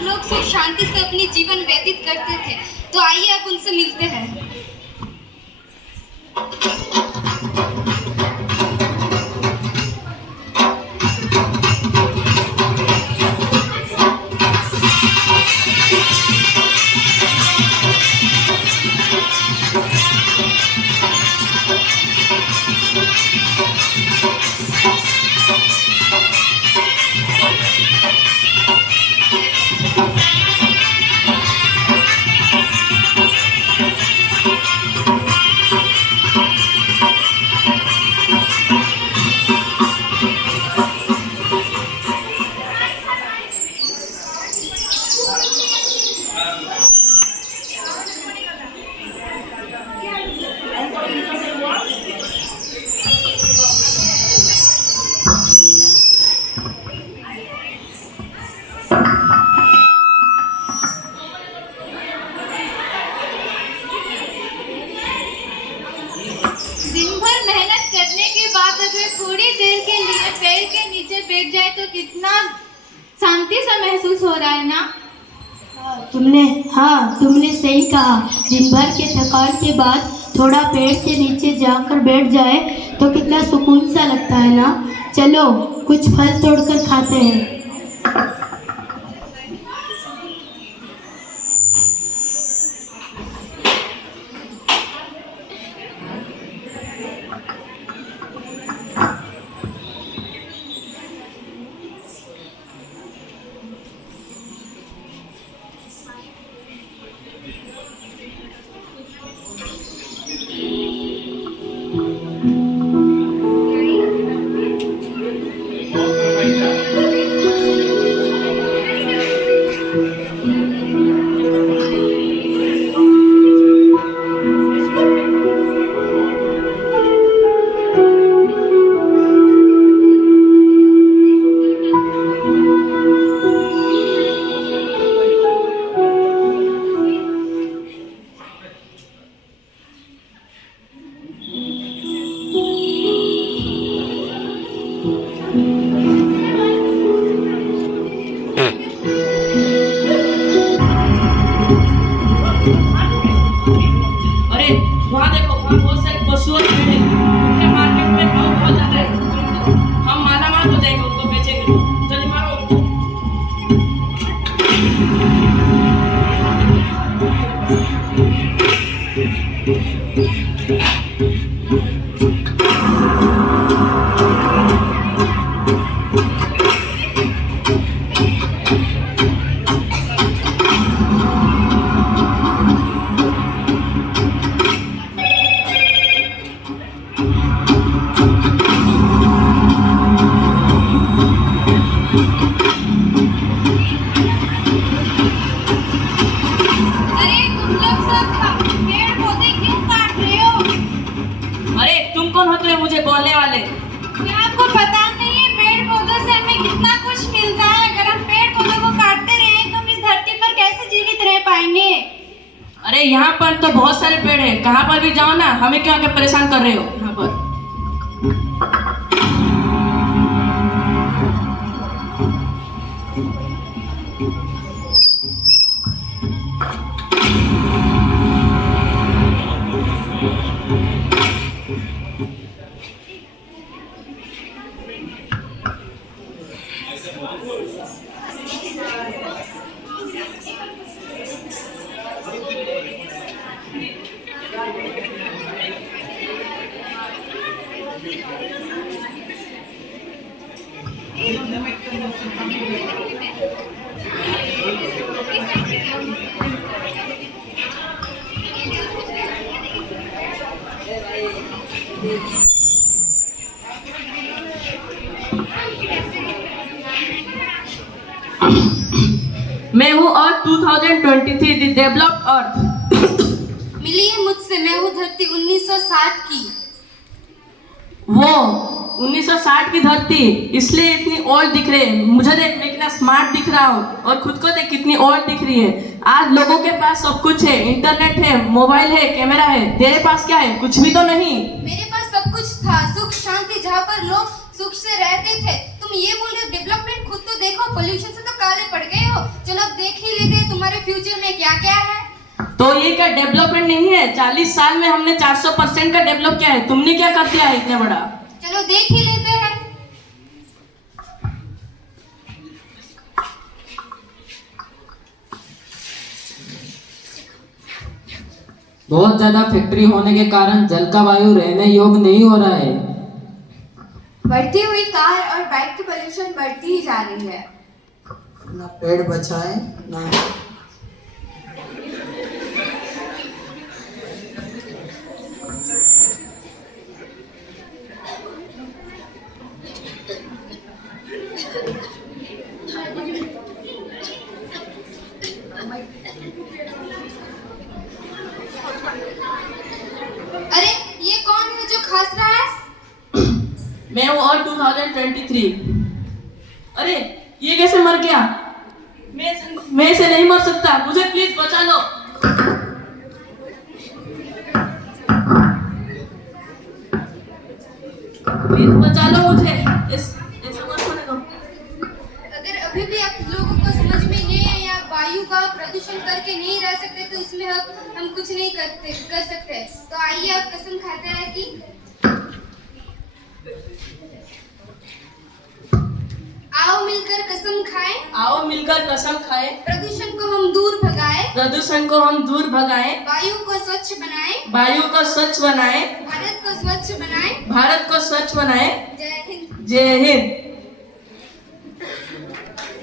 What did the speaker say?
पर लोग सुख शांति से अपनी जीवन व्यतीत करते थे। तो आइए अब उनसे मिलते हैं। थोड़ी देर के लिए पेड़ के नीचे बैठ जाए तो कितना शांति सा महसूस हो रहा है ना। तुमने सही कहा। दिन भर के थकान के बाद थोड़ा पेड़ के नीचे जाकर बैठ जाए तो कितना सुकून सा लगता है ना। चलो कुछ फल तोड़कर खाते हैं। मुझे बोलने वाले। क्या आपको पता नहीं है पेड़ पौधों से हमें कितना कुछ मिलता है? अगर हम पेड़ पौधों को काटते रहे तो हम इस धरती पर कैसे जीवित रह पाएंगे? अरे यहाँ पर तो बहुत सारे पेड़ हैं, कहाँ पर भी जाओ ना, हमें क्यों आके परेशान कर रहे हो यहाँ पर? मैं हूँ अर्थ 2023 द डेवलप्ड अर्थ। मिलिए मुझसे, मैं हूँ धरती 1960 की। वो 1960 की धरती इसलिए इतनी ओल्ड दिख रही है। मुझे देख, मैं कितना स्मार्ट दिख रहा हूँ, और खुद को देख कितनी ओल्ड दिख रही है। आज लोगों के पास सब कुछ है, इंटरनेट है, मोबाइल है, कैमरा है। तेरे पास क्या है? कुछ भी तो नहीं। मेरे पास सब कुछ था, सुख शांति, जहाँ पर लोग सुख से रहते थे। तुम ये बोल रहे हो डेवलपमेंट? खुद तो देखो, पोल्यूशन से तो काले पड़ गए हो। चलो अब देख ही लेते हैं तुम्हारे फ्यूचर में क्या क्या है। तो ये क्या डेवलपमेंट नहीं है? 40 साल में हमने 400% का डेवलप किया है, तुमने क्या कर दिया है इतना बड़ा? चलो देख ही लेते हैं। बहुत ज्यादा फैक्ट्री होने के कारण जल का वायु रहने योग्य नहीं हो रहा है। बढ़ती हुई कार और बाइक की पोल्यूशन बढ़ती ही जा रही है। ना पेड़ बचाए ना अरे ये कौन है जो खांस रहा है? मैं हूँ और 2023। अरे ये कैसे मर गया? मैं इसे नहीं मर सकता, मुझे प्लीज बचा लो। प्लीज बचा लो मुझे, ऐसा मत होने दो। अगर अभी भी आप लोगों को समझ में नहीं है या वायु का प्रदूषण करके नहीं रह सकते तो इसमें हम कुछ नहीं कर सकते। तो आइए आप कसम खाते हैं कि आओ मिलकर कसम खाएं, आओ मिलकर कसम खाएं, प्रदूषण को हम दूर भगाएं, प्रदूषण को हम दूर भगाएं, वायु को स्वच्छ बनाएं, वायु को स्वच्छ बनाएं, भारत को स्वच्छ बनाएं। भारत को स्वच्छ बनाएं। जय हिंद। जय हिंद।